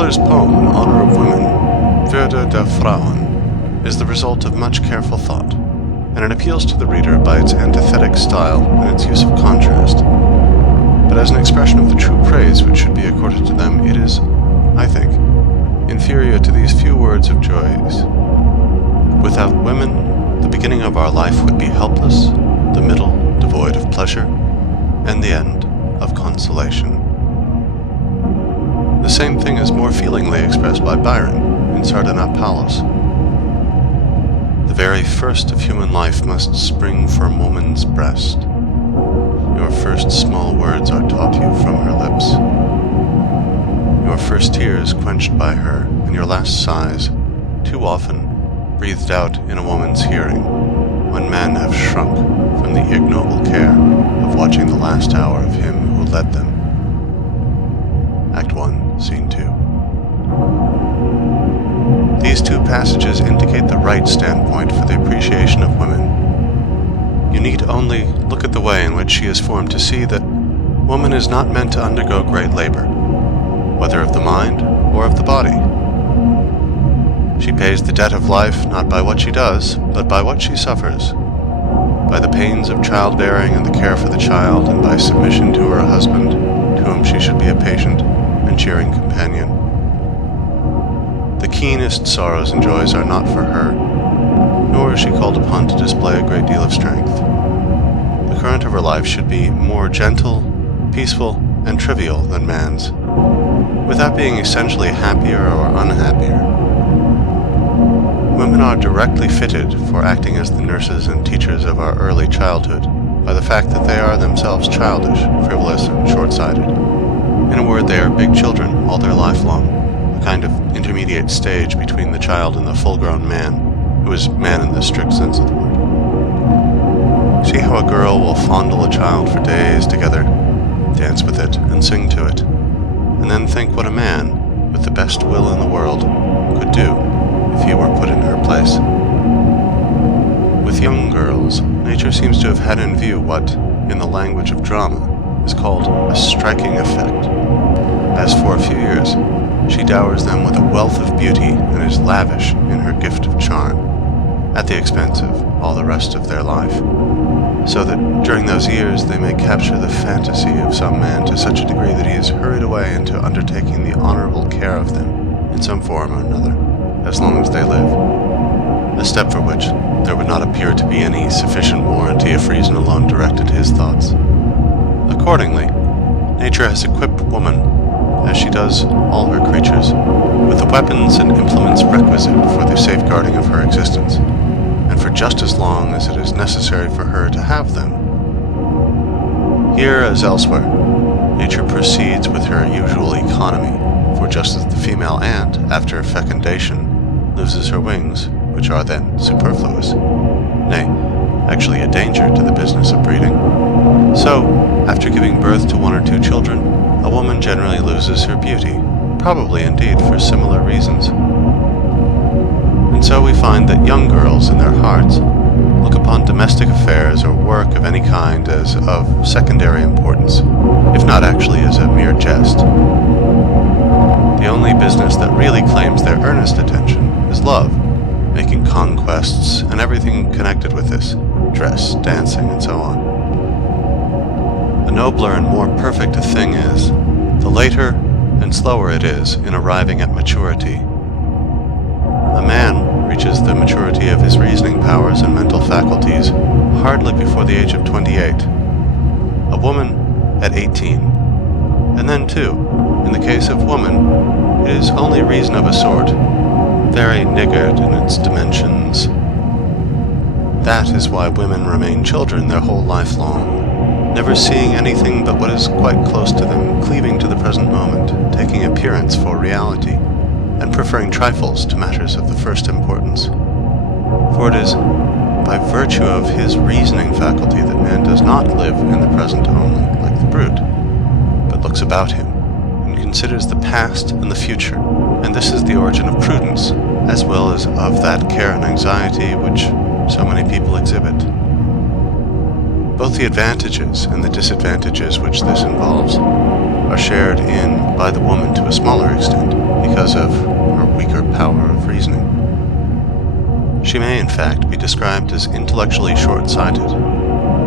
Schiller's poem in honor of women, Würde der Frauen, is the result of much careful thought, and it appeals to the reader by its antithetic style and its use of contrast. But as an expression of the true praise which should be accorded to them, it is, I think, inferior to these few words of Joyce. Without women, the beginning of our life would be helpless, the middle devoid of pleasure, and the end of consolation. The same thing is more feelingly expressed by Byron in Sardanapalus. The very first of human life must spring from woman's breast. Your first small words are taught you from her lips. Your first tears quenched by her, and your last sighs, too often breathed out in a woman's hearing, when men have shrunk from the ignoble care of watching the last hour of him who led them. Act 1, Scene 2. These two passages indicate the right standpoint for the appreciation of women. You need only look at the way in which she is formed to see that woman is not meant to undergo great labor, whether of the mind or of the body. She pays the debt of life not by what she does, but by what she suffers, by the pains of childbearing and the care for the child, and by submission to her husband, to whom she should be a patient and cheering companion. The keenest sorrows and joys are not for her, nor is she called upon to display a great deal of strength. The current of her life should be more gentle, peaceful, and trivial than man's, without being essentially happier or unhappier. Women are directly fitted for acting as the nurses and teachers of our early childhood by the fact that they are themselves childish, frivolous, and short-sighted. In a word, they are big children all their life long, a kind of intermediate stage between the child and the full-grown man, who is man in the strict sense of the word. See how a girl will fondle a child for days together, dance with it, and sing to it, and then think what a man, with the best will in the world, could do if he were put in her place. With young girls, nature seems to have had in view what, in the language of drama, is called a striking effect, as for a few years she dowers them with a wealth of beauty and is lavish in her gift of charm, at the expense of all the rest of their life, so that during those years they may capture the fantasy of some man to such a degree that he is hurried away into undertaking the honorable care of them in some form or another, as long as they live, a step for which there would not appear to be any sufficient warranty if reason alone directed his thoughts. Accordingly, nature has equipped woman, as she does all her creatures, with the weapons and implements requisite for the safeguarding of her existence, and for just as long as it is necessary for her to have them. Here, as elsewhere, nature proceeds with her usual economy, for just as the female ant, after fecundation, loses her wings, which are then superfluous, nay, actually a danger to the business of breeding, so, after giving birth to one or two children, a woman generally loses her beauty, probably indeed for similar reasons. And so we find that young girls in their hearts look upon domestic affairs or work of any kind as of secondary importance, if not actually as a mere jest. The only business that really claims their earnest attention is love, making conquests and everything connected with this, dress, dancing, and so on. The nobler and more perfect a thing is, the later and slower it is in arriving at maturity. A man reaches the maturity of his reasoning powers and mental faculties hardly before the age of 28. A woman at 18. And then, too, in the case of woman, it is only reason of a sort, very niggard in its dimensions. That is why women remain children their whole life long, never seeing anything but what is quite close to them, cleaving to the present moment, taking appearance for reality, and preferring trifles to matters of the first importance. For it is by virtue of his reasoning faculty that man does not live in the present only, like the brute, but looks about him, and considers the past and the future, and this is the origin of prudence, as well as of that care and anxiety which so many people exhibit. Both the advantages and the disadvantages which this involves are shared in by the woman to a smaller extent because of her weaker power of reasoning. She may, in fact, be described as intellectually short-sighted,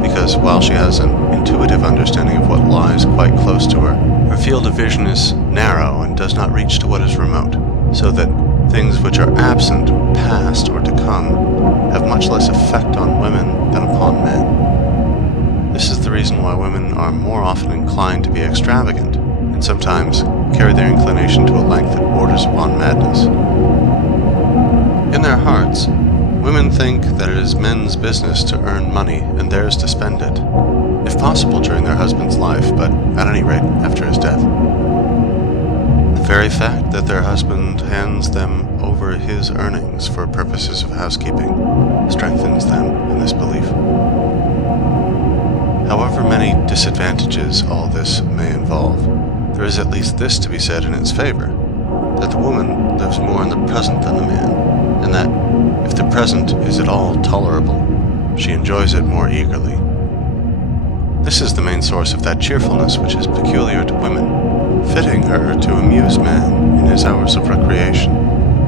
because while she has an intuitive understanding of what lies quite close to her, her field of vision is narrow and does not reach to what is remote, so that things which are absent, or past, or to come have much less effect on women than upon men. This is the reason why women are more often inclined to be extravagant, and sometimes carry their inclination to a length that borders upon madness. In their hearts, women think that it is men's business to earn money and theirs to spend it, if possible during their husband's life, but at any rate after his death. The very fact that their husband hands them over his earnings for purposes of housekeeping strengthens them in this belief. However many disadvantages all this may involve, there is at least this to be said in its favor, that the woman lives more in the present than the man, and that, if the present is at all tolerable, she enjoys it more eagerly. This is the main source of that cheerfulness which is peculiar to women, fitting her to amuse man in his hours of recreation,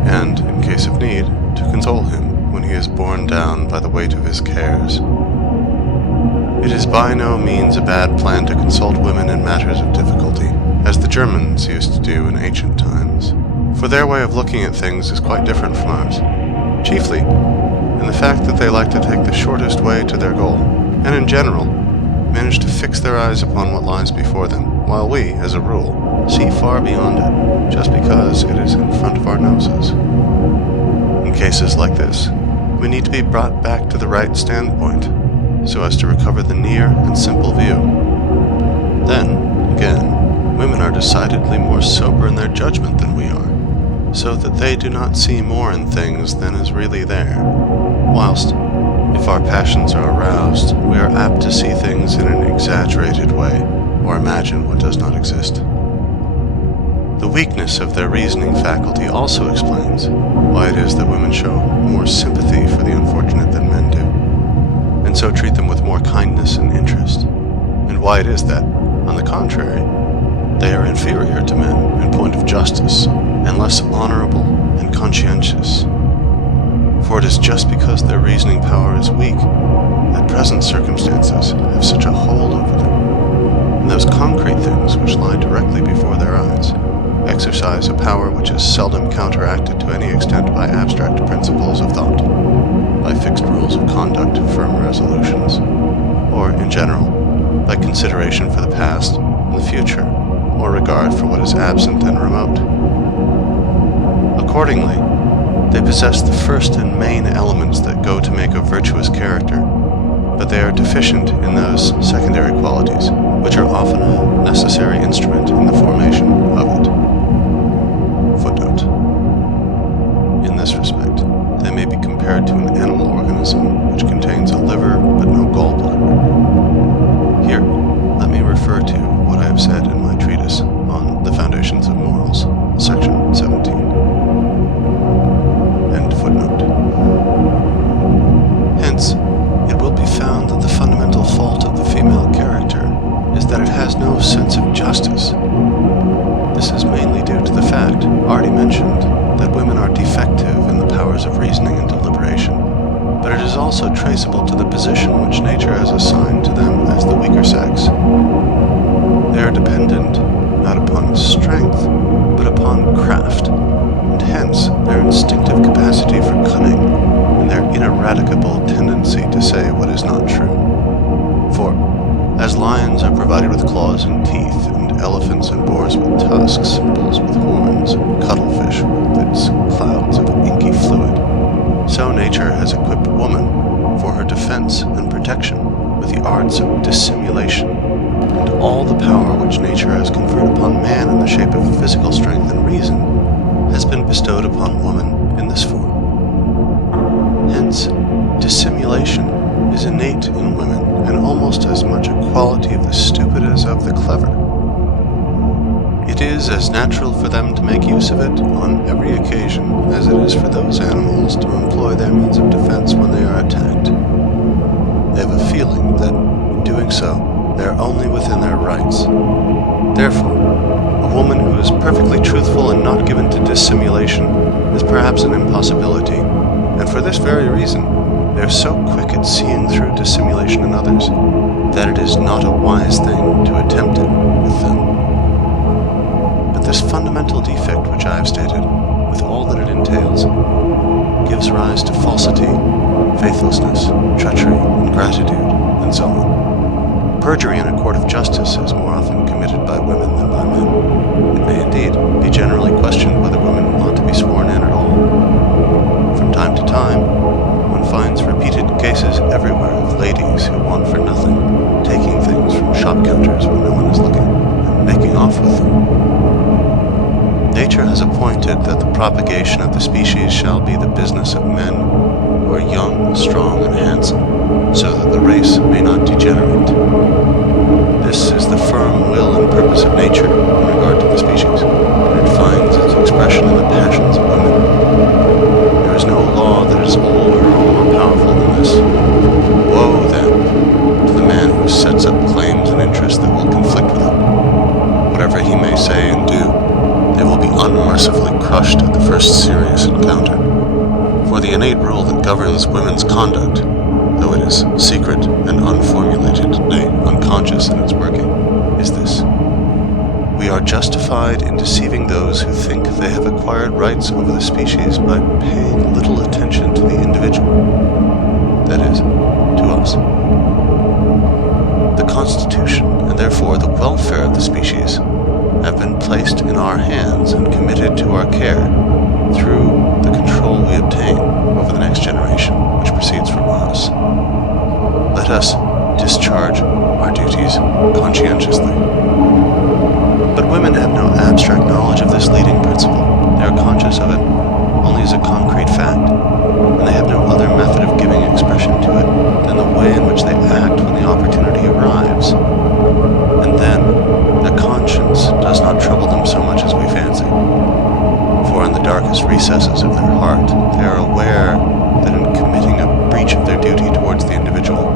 and, in case of need, to console him when he is borne down by the weight of his cares. It is by no means a bad plan to consult women in matters of difficulty, as the Germans used to do in ancient times, for their way of looking at things is quite different from ours, chiefly in the fact that they like to take the shortest way to their goal, and in general, manage to fix their eyes upon what lies before them, while we, as a rule, see far beyond it, just because it is in front of our noses. In cases like this, we need to be brought back to the right standpoint, so as to recover the near and simple view. Then, again, women are decidedly more sober in their judgment than we are, so that they do not see more in things than is really there, whilst, if our passions are aroused, we are apt to see things in an exaggerated way, or imagine what does not exist. The weakness of their reasoning faculty also explains why it is that women show more sympathy for the unfortunate than men do, and so treat them with more kindness and interest, and why it is that, on the contrary, they are inferior to men in point of justice, and less honorable and conscientious. For it is just because their reasoning power is weak that present circumstances have such a hold over them, and those concrete things which lie directly before their eyes exercise a power which is seldom counteracted to any extent by abstract principles of thought, by fixed rules of conduct, firm resolutions, or, in general, by consideration for the past and the future, or regard for what is absent and remote. Accordingly, they possess the first and main elements that go to make a virtuous character, but they are deficient in those secondary qualities, which are often a necessary instrument in the formation of it. Footnote. In this respect, they may be compared to an animal organism which contains a liver but no gallbladder. Here, let me refer to what I have said in my treatise on the foundations of morals, section 17. End footnote. Hence, it will be found that the fundamental fault of the female character is that it has no sense of justice. This is mainly due to the fact, already mentioned, that women are defective in the powers of reasoning and deliberation, but it is also traceable to the position which nature has assigned to them as the weaker sex. They are dependent not upon strength, but upon craft, and hence their instinctive capacity for cunning, and their ineradicable tendency to say what is not true. For, as lions are provided with claws and teeth, and elephants and boars with tusks, and bulls with horns, and cuttlefish with its clouds of inky fluid, so nature has equipped woman for her defense and protection with the arts of dissimulation, and all the power which nature has conferred upon man in the shape of physical strength and reason has been bestowed upon woman in this form. Hence, dissimulation is innate in women, and almost as much a quality of the stupid as of the clever. It is as natural for them to make use of it on every occasion as it is for those animals to employ their means of defense when they are attacked. They have a feeling that, in doing so, they are only within their rights. Therefore, a woman who is perfectly truthful and not given to dissimulation is perhaps an impossibility, and for this very reason, they are so quick at seeing through dissimulation in others that it is not a wise thing to attempt it with them. But this fundamental defect which I have stated, with all that it entails, gives rise to falsity, faithlessness, treachery, ingratitude, and so on. Perjury in a court of justice is more often committed by women than by men. It may indeed be generally questioned whether women ought to be sworn in at all. From time to time, one finds repeated cases everywhere of ladies who want for nothing, taking things from shop counters when no one is looking, and making off with them. Nature has appointed that the propagation of the species shall be the business of men who are young, strong, and handsome, so that the race may not degenerate. This is the firm will and purpose of nature in regard to the species, and it finds its expression in the passions of women. There is no law that is older or more powerful than this. Woe, then, to the man who sets up claims and interests that will conflict with it. Whatever he may say and do, they will be unmercifully crushed at the first serious encounter. For the innate rule that governs women's conduct, though it is secret and unformulated, nay, unconscious in its working, is this: we are justified in deceiving those who think they have acquired rights over the species by paying little attention to the individual, that is, to us. The Constitution, and therefore the welfare of the species, have been placed in our hands and committed to our care through the control we obtain over the next generation which proceeds from us. Let us discharge our duties conscientiously. But women have no abstract knowledge of this leading principle. They are conscious of it only as a concrete fact, and they have no other method of giving expression to it than the way in which they act when the opportunity arrives. And then, their conscience does not trouble them so much as we fancy. For in the darkest recesses of their heart, they are aware that in committing a breach of their duty towards the individual,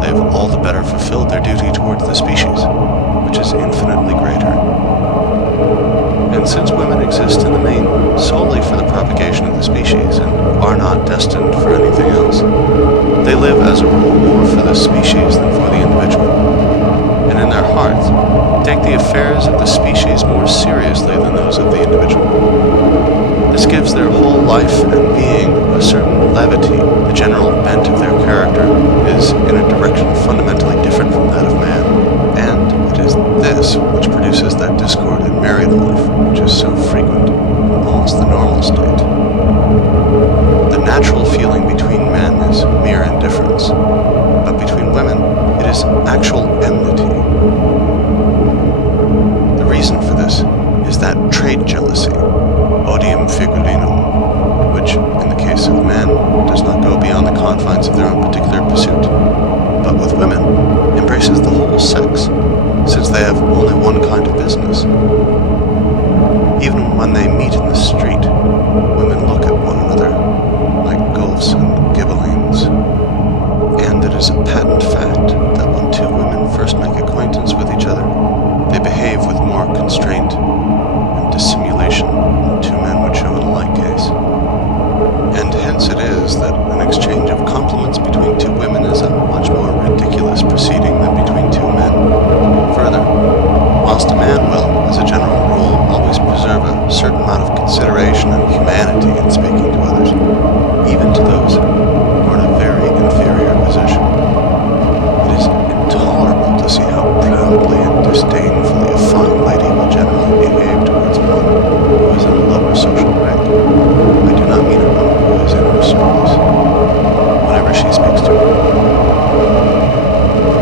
they have all the better fulfilled their duty towards the species, which is infinitely greater. And since women exist in the main solely for the propagation of the species and are not destined for anything else, they live as a rule more for the species than for the individual, and in their hearts take the affairs of the species more seriously than those of the individual. This gives their whole life and being a certain levity. The general bent of their character is in a direction fundamentally different from that of man, and it is this which produces that discord in married life which is so frequent in almost the normal state. The natural feeling between men is mere indifference, but between women it is actual enmity. The reason for this is that trade jealousy, odium figulinum, which, in the case of men, does not go beyond the confines of their own particular pursuit, but with women embraces the whole sex, since they have only one kind of business. Even when they meet in the street, women look at one another like gulfs and ghibellines, and it is a patent fact that when two women first make acquaintance with each other, they behave with more constraint and dissimulation than two men would show in a like case. And hence it is that an exchange of compliments between two women is a much more ridiculous proceeding than between two men. Further, whilst a man will, as a general rule, always preserve a certain amount of consideration and humanity in speaking to others, even to those who are in a very inferior position, it is intolerable to see how proudly and disdainfully a fine lady will generally behave towards one who is in a lower social rank. I do not mean a woman who is in her service, whenever she speaks to her.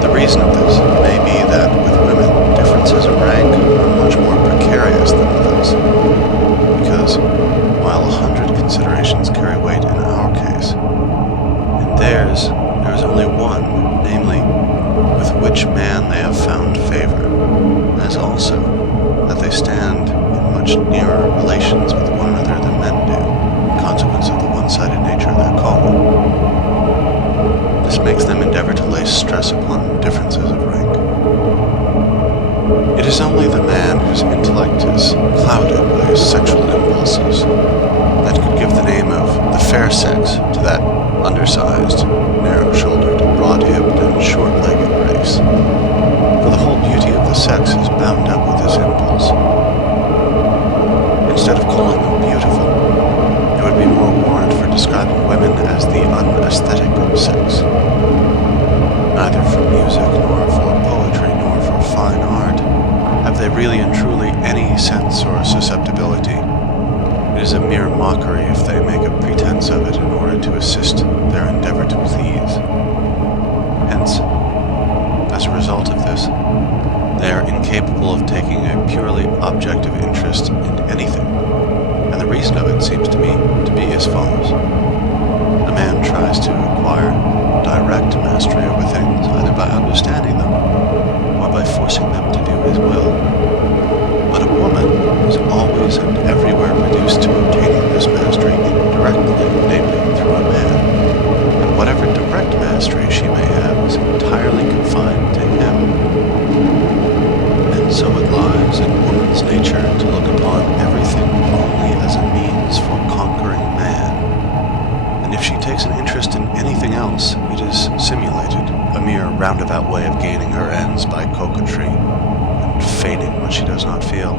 The reason of this may be that with women, differences of rank are much more precarious than with us, because while 100 considerations carry weight in our case, in theirs there is only one, namely, with which man they have found favor, as also that they stand in much nearer relations with one another than men do, in consequence of the one-sided nature of their calling. This makes them endeavor to lay stress upon differences of rank. It is only the man whose intellect intellect is clouded by sexual impulses that could give the name of the fair sex to that undersized, narrow-shouldered, broad-hipped, and short-legged race. For the whole beauty of the sex is bound up with this impulse. Instead of calling them beautiful, there would be more warrant for describing women as the unaesthetic sex. Neither for music, nor for poetry, nor for fine art have they really and truly any sense or susceptibility. It is a mere mockery if they make a pretense of it in order to assist their endeavor to please. Hence, as a result of this, they are incapable of taking a purely objective interest in anything, and the reason of it seems to me to be as follows. A man tries to acquire direct mastery over things either by understanding them or by forcing them to do his will. But a woman is always and everywhere reduced to obtaining this mastery indirectly, namely through a man, and whatever direct mastery she may have is entirely confined to him. And so it lies in woman's nature to look upon everything only as a means for conquering man. And if she takes an interest in anything else, it is simulated, a mere roundabout way of gaining her ends by coquetry and feigning what she does not feel.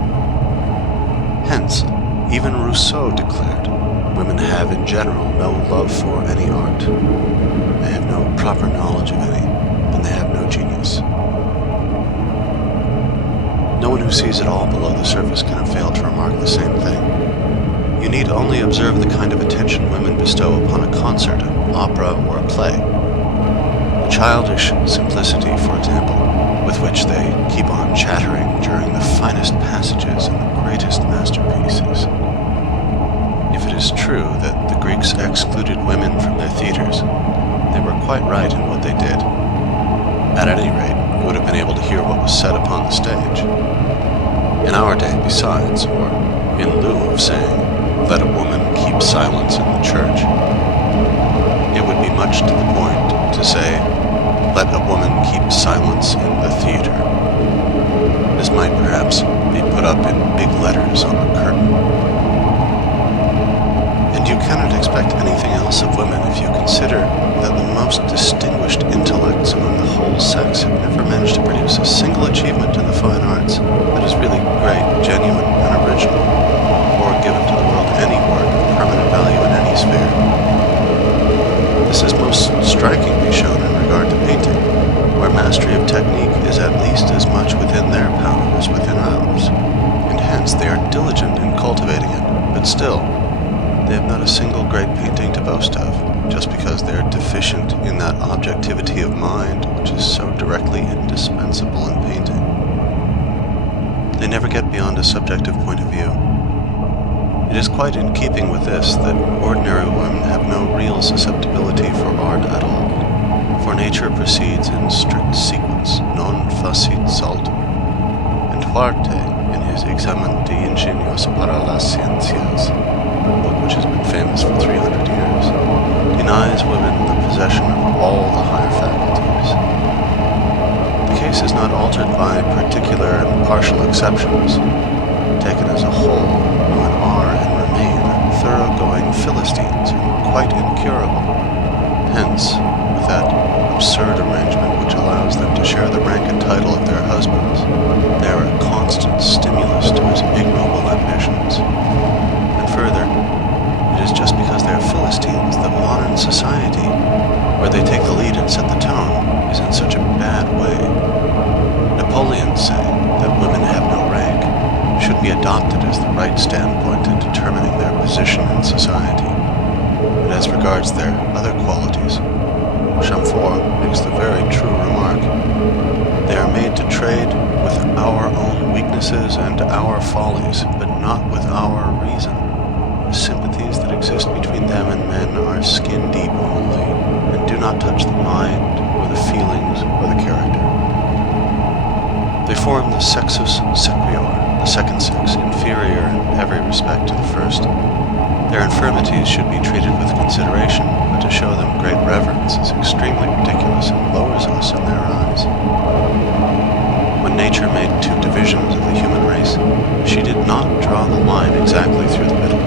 Hence, even Rousseau declared, women have in general no love for any art. They have no proper knowledge of any, and they have no genius. No one who sees it all below the surface cannot fail to remark the same thing. You need only observe the kind of attention women bestow upon a concert, an opera, or a play. The childish simplicity, for example, with which they keep on chattering during the finest passages and the greatest masterpieces. If it is true that the Greeks excluded women from their theaters, they were quite right in what they did. At any rate, you would have been able to hear what was said upon the stage. In our day, besides, or in lieu of saying, "Let a woman keep silence in the church," it would be much to the point to say, "Let a woman keep silence in the theater." This might perhaps be put up in big letters on the curtain. And you cannot expect anything else of women if you consider that the most distinguished intellects among the whole sex have never managed to produce a single achievement in the fine arts that is really great, genuine, and original, or given to the world any work of permanent value in any sphere. This is most strikingly shown in regard to painting, where mastery of technique is at least as much within their power as within ours, and hence they are diligent in cultivating it, but still, they have not a single great painting to boast of, just because they are deficient in that objectivity of mind which is so directly indispensable in painting. They never get beyond a subjective point of view. It is quite in keeping with this that ordinary women have no real susceptibility for art at all, for nature proceeds in strict sequence, non facit saltum, and Huarte, in his Examen de Ingenios para las Ciencias, a book which has been famous for 300 years, denies women the possession of all the higher faculties. The case is not altered by particular and partial exceptions. Taken as a whole, women are and remain thoroughgoing Philistines and quite incurable. Hence, with that absurd arrangement which allows them to share the rank and title of their husbands, they are a constant stimulus to his ignoble ambitions. And further, it is just because they are Philistines that modern society, where they take the lead and set the tone, is in such a bad way. Napoleon's saying that women have no rank should be adopted as the right standpoint in determining their position in society. But as regards their other qualities, Chamfort makes the very true remark: they are made to trade with our own weaknesses and our follies, but not with our reason. The sympathies that exist between them and men are skin deep only, and do not touch the mind, or the feelings, or the character. They form the sexus sequior, the second sex, inferior in every respect to the first. Their infirmities should be treated with consideration, but to show them great reverence is extremely ridiculous and lowers us in their eyes. When nature made two divisions of the human race, she she did not draw the line exactly through the middle.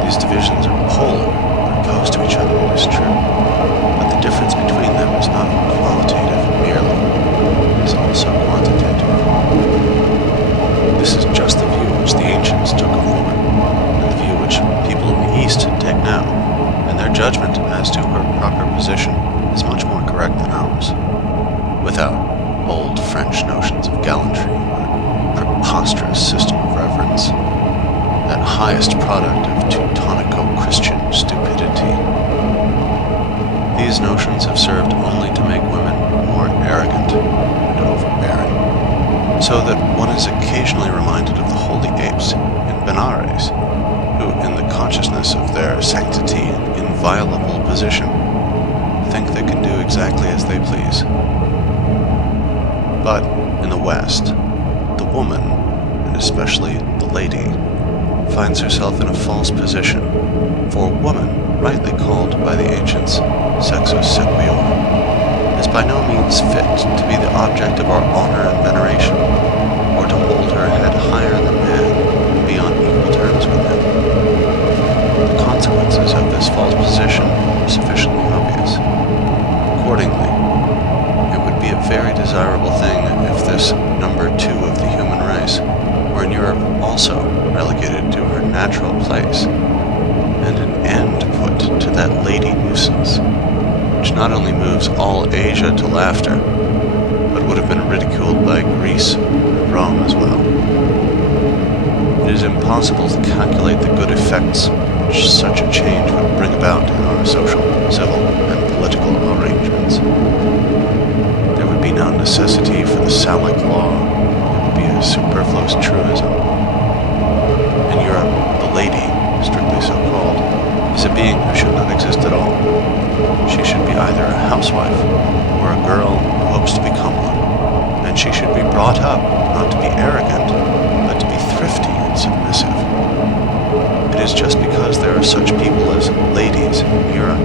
These divisions are polar, opposed to each other, it is true, but the difference between them is not qualitative merely, it is also quantitative. This is just the view which the ancients took of woman, and the view which people in the East take now, and their judgment as to her proper position is much more correct than ours, without old French notions of gallantry or preposterous system of reverence, that highest product of Teutonico-Christian stupidity. These notions have served only to make women more arrogant and overbearing, so that one is occasionally reminded of the holy apes in Benares, who, in the consciousness of their sanctity and inviolable position, think they can do exactly as they please. But in the West, the woman, and especially the lady, finds herself in a false position, for woman, rightly called by the ancients sexus sequior, is by no means fit to be the object of our honor and veneration, or to hold her head higher than man and be on equal terms with him. The consequences of this false position are sufficiently obvious. Accordingly, it would be a very desirable thing if this number 2 of the human race were in Europe also relegated to her natural place, and an end put to that lady nuisance, which not only moves all Asia to laughter, but would have been ridiculed by Greece and Rome as well. It is impossible to calculate the good effects which such a change would bring about in our social, civil, and political arrangements. There would be no necessity for the Salic law. It would be a superfluous truism. In Europe, the lady, strictly so called, is a being who should not exist at all. She should be either a housewife or a girl who hopes to become one, and she should be brought up not to be arrogant, but to be thrifty and submissive. It is just because there are such people as ladies in Europe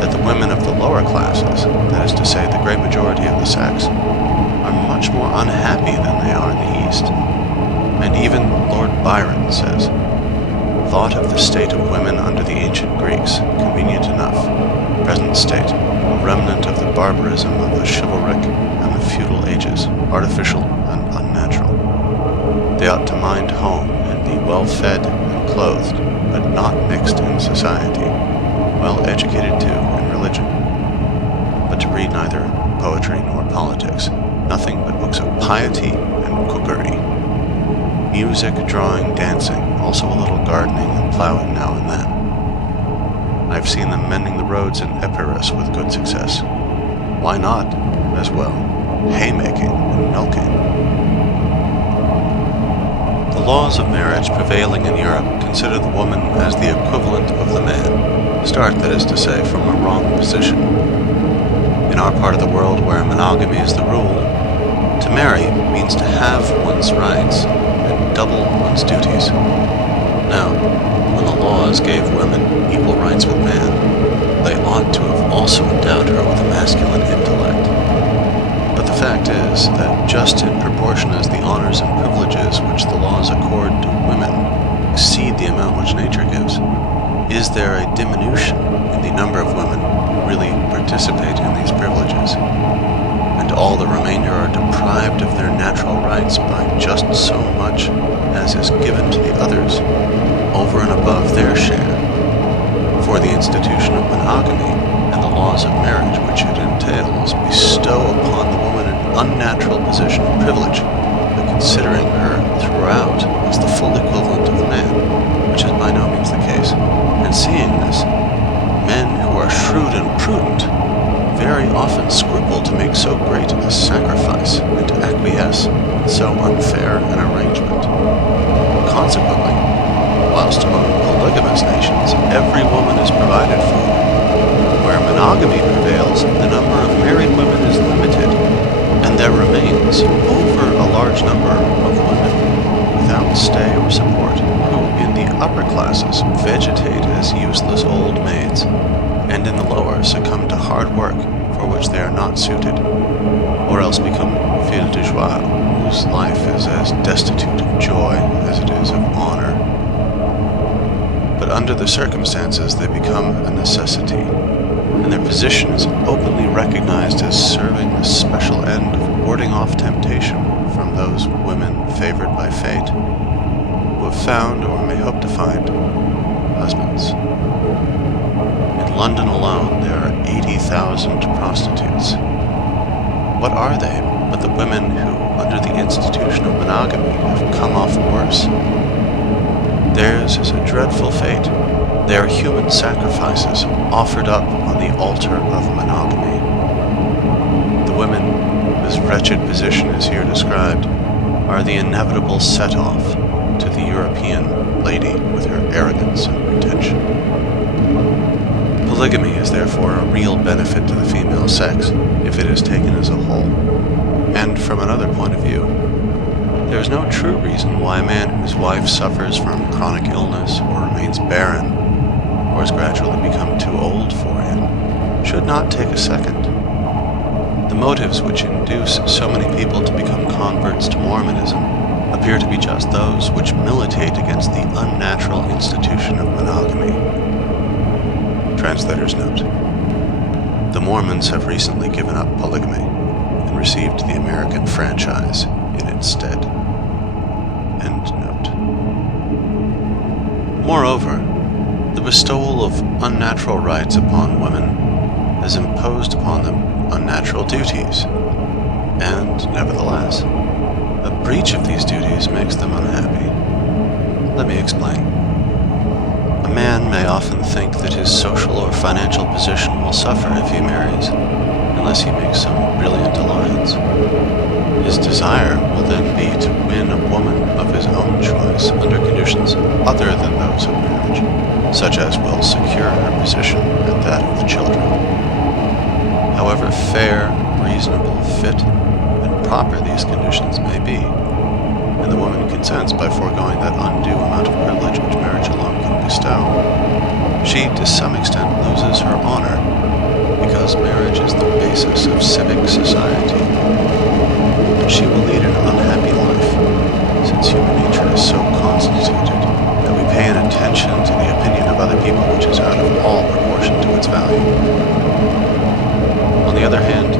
that the women of the lower classes, that is to say the great majority of the sex, are much more unhappy than they are in the East. And even Lord Byron says, "Thought of the state of women under the ancient Greeks, convenient enough. Present state, a remnant of the barbarism of the chivalric and the feudal ages, artificial and unnatural. They ought to mind home and be well fed and clothed, but not mixed in society, well educated too in religion, but to read neither poetry nor politics, nothing but books of piety and cookery. Music, drawing, dancing, also a little gardening and plowing now and then. I have seen them mending the roads in Epirus with good success. Why not, as well, haymaking and milking?" The laws of marriage prevailing in Europe consider the woman as the equivalent of the man, start, that is to say, from a wrong position. In our part of the world where monogamy is the rule, to marry means to have one's rights and double one's duties. Now, when the laws gave women equal rights with man, they ought to have also endowed her with a masculine intellect. But the fact is that just in proportion as the honors and privileges which the laws accord to women exceed the amount which nature gives, is there a diminution in the number of women who really participate in these privileges, and all the remainder are deprived of their natural rights by just so much as is given to the others over and above their share. For the institution of monogamy and the laws of marriage which it entails bestow upon the woman an unnatural position of privilege by considering her throughout as the full equivalent of the man, which is by no means the case. And seeing this, men who are shrewd and prudent very often scruple to make so great a sacrifice and to acquiesce in so unfair an arrangement. Consequently, whilst among polygamous nations every woman is provided for, where monogamy prevails, the number of married women is limited, and there remains over a large number of women without stay or support, who in the upper classes vegetate as useless old maids, and in the lower succumb to hard work for which they are not suited, or else become filles de joie, whose life is as destitute of joy as it is of honor. But under the circumstances, they become a necessity, and their position is openly recognized as serving the special end of warding off temptation from those women favored by fate, who have found or may hope to find husbands. In London alone, there are 80,000 prostitutes. What are they but the women who, under the institution of monogamy, have come off worse? Theirs is a dreadful fate. They are human sacrifices offered up on the altar of monogamy. The women whose wretched position is here described are the inevitable set-off to the European lady with her arrogance and pretension. Polygamy is therefore a real benefit to the female sex if it is taken as a whole. And from another point of view, there is no true reason why a man whose wife suffers from chronic illness or remains barren, or has gradually become too old for him, should not take a second. The motives which induce so many people to become converts to Mormonism appear to be just those which militate against the unnatural institution of monogamy. Translator's note: the Mormons have recently given up polygamy and received the American franchise in its stead. End note. Moreover, the bestowal of unnatural rights upon women has imposed upon them unnatural duties, and, nevertheless, a breach of these duties makes them unhappy. Let me explain. A man may often think that his social or financial position will suffer if he marries, unless he makes some brilliant alliance. His desire will then be to win a woman of his own choice under conditions other than those of marriage, such as will secure her position and that of the children. However fair, reasonable, fit, and proper these conditions may be, and the woman consents by foregoing that undue amount of privilege which marriage alone can bestow, she to some extent loses her honor, because marriage is the basis of civic society. And she will lead an unhappy life, since human nature is so constituted that we pay an attention to the opinion of other people which is out of all proportion to its value. On the other hand,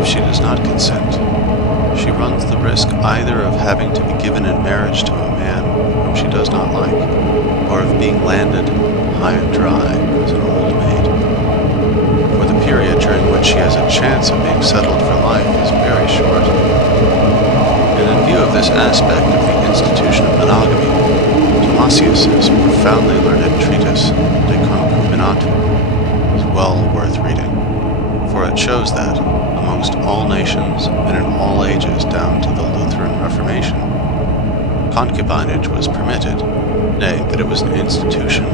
if she does not consent, she runs the risk either of having to be given in marriage to a man whom she does not like, or of being landed high and dry as an old maid. For the period during which she has a chance of being settled for life is very short. And in view of this aspect of the institution of monogamy, Thomasius's profoundly learned treatise, De Concubinatu, is well worth reading, for it shows that, amongst all nations and in all ages down to the Lutheran Reformation, concubinage was permitted, nay, that it was an institution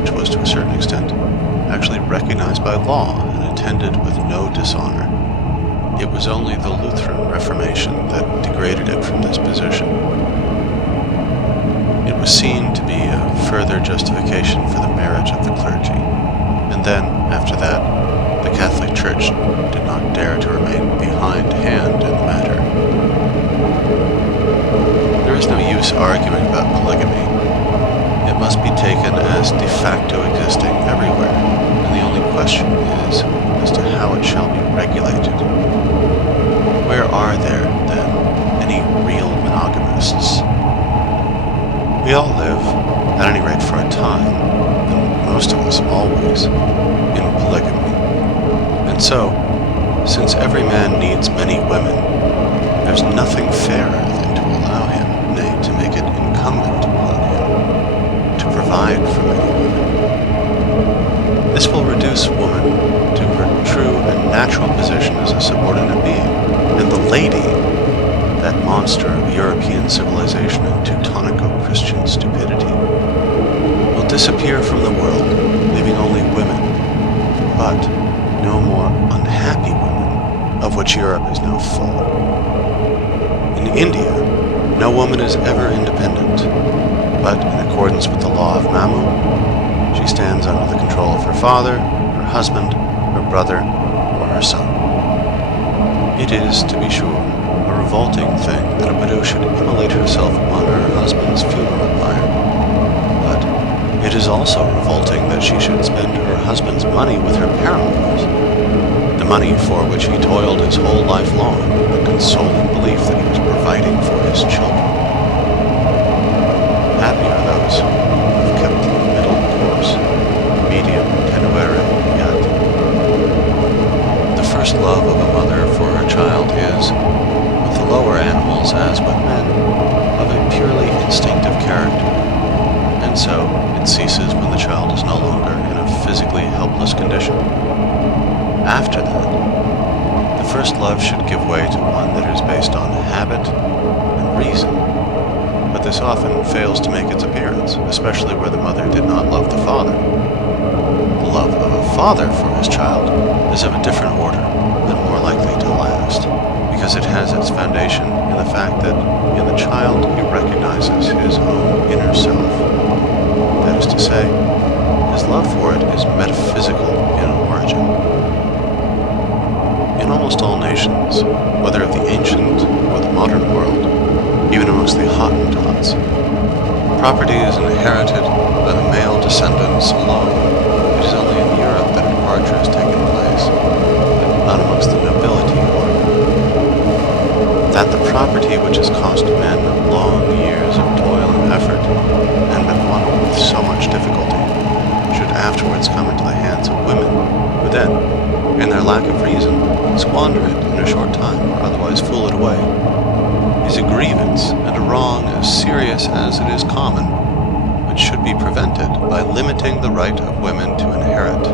which was to a certain extent actually recognized by law and attended with no dishonor. It was only the Lutheran Reformation that degraded it from this position. It was seen to be a further justification for the marriage of the clergy, and then, after that, the Catholic Church did not dare to remain behindhand in the matter. There is no use arguing about polygamy. It must be taken as de facto existing everywhere, and the only question is as to how it shall be regulated. Where are there, then, any real monogamists? We all live, at any rate for a time, and most of us always, in polygamy. And so, since every man needs many women, there's nothing fairer than to allow him, nay, to make it incumbent upon him, to provide for many women. This will reduce woman to her true and natural position as a subordinate being, and the lady, that monster of European civilization and Teutonico-Christian stupidity, will disappear from the world, leaving only women, but no more unhappy women, of which Europe is now full. In India, no woman is ever independent, but in accordance with the law of Mamu, she stands under the control of her father, her husband, her brother, or her son. It is, to be sure, a revolting thing that a widow should immolate herself upon her husband's funeral pyre. But it is also revolting that she should spend her husband's money with her paramours, the money for which he toiled his whole life long, in the consoling belief that he was providing for his children. Happy are those who have kept the middle course, medium tenuere fiat. The first love of a mother for her child is, with the lower animals as with men, of a purely instinctive character, and so it ceases when the child is no longer in a physically helpless condition. After that, the first love should give way to one that is based on habit and reason, but this often fails to make its appearance, especially where the mother did not love the father. The love of a father for his child is of a different order and more likely to last, because it has its foundation in the fact that in the child he recognizes his own inner self. That is to say, his love for it is metaphysical in origin. In almost all nations, whether of the ancient or the modern world, even amongst the Hottentots, property is inherited by the male descendants alone. It is only in Europe that a departure has taken place, but not amongst the nobility order. That the property which has cost men long years of toil and effort, and been won with so much difficulty, should afterwards come into the hands of women, who then, in their lack of reason, squander it in a short time, or otherwise fool it away, is a grievance and a wrong as serious as it is common, which should be prevented by limiting the right of women to inherit.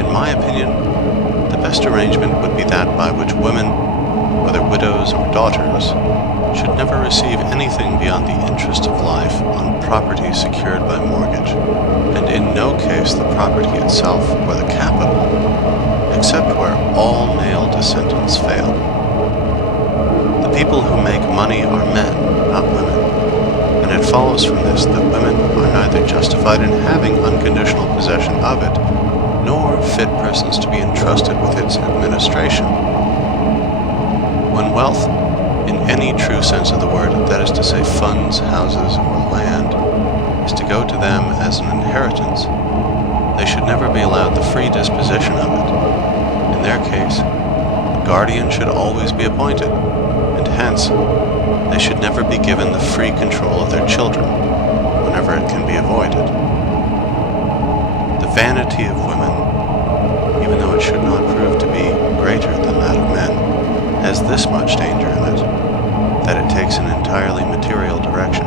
In my opinion, the best arrangement would be that by which women, whether widows or daughters, should never receive anything beyond the interest of life on property secured by mortgage, and in no case the property itself or the capital, except where all male descendants fail. The people who make money are men, not women, and it follows from this that women are neither justified in having unconditional possession of it, nor fit persons to be entrusted with its administration. When wealth, in any true sense of the word, that is to say funds, houses, or land, is to go to them as an inheritance, they should never be allowed the free disposition of it. In their case, a guardian should always be appointed, and hence they should never be given the free control of their children, whenever it can be avoided. The vanity of women, even though it should not prove to be greater than that of men, has this much danger in it, that it takes an entirely material direction.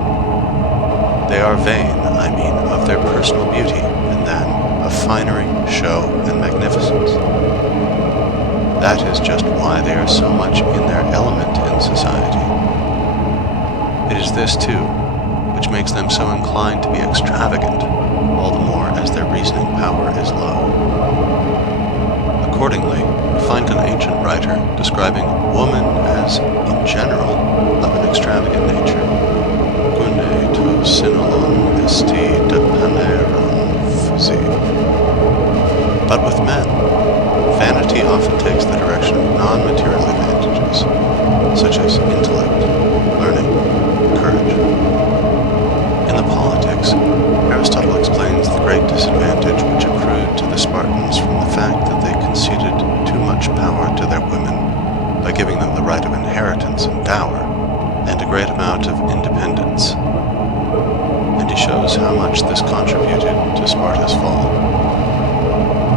They are vain, I mean, of their personal beauty, and then of finery, show, and magnificence. That is just why they are so much in their element in society. It is this, too, which makes them so inclined to be extravagant, all the more as their reasoning power is low. Accordingly, we find an ancient writer describing woman as, in general, of an extravagant nature. Gune to synolon esti depaneron fusi. But with men, vanity often takes the direction of non-material advantages, such as intellect, learning, courage. In the Politics, Aristotle explains the great disadvantage which accrued to the Spartans from the fact that they conceded too much power to their women by giving them the right of inheritance and dower, and a great amount of independence. And he shows how much this contributed to Sparta's fall.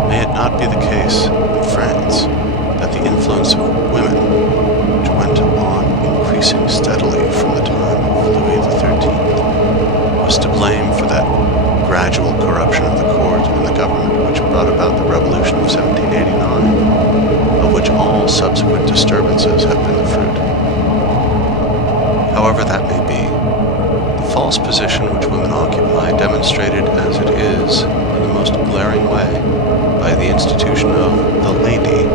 May it not be the case in France that the influence of women, which went on increasing steadily from the time of Louis XIII, was to blame for that gradual corruption of the court and the government which brought about the Revolution of 1789, of which all subsequent disturbances have been the fruit. However that may be, the false position which women occupy, demonstrated as it is in the most glaring way by the institution of the lady,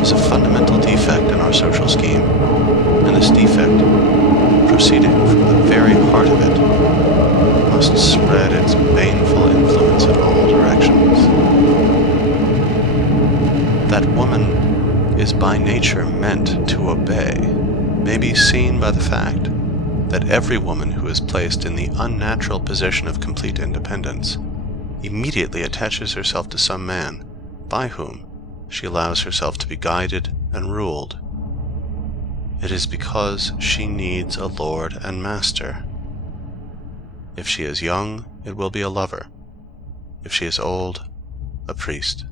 is a fundamental defect in our social scheme, and this defect, proceeding from the very heart of it, must spread its baneful influence in all directions. That woman is by nature meant to obey may be seen by the fact that every woman who is placed in the unnatural position of complete independence immediately attaches herself to some man by whom she allows herself to be guided and ruled. It is because she needs a lord and master. If she is young, it will be a lover. If she is old, a priest.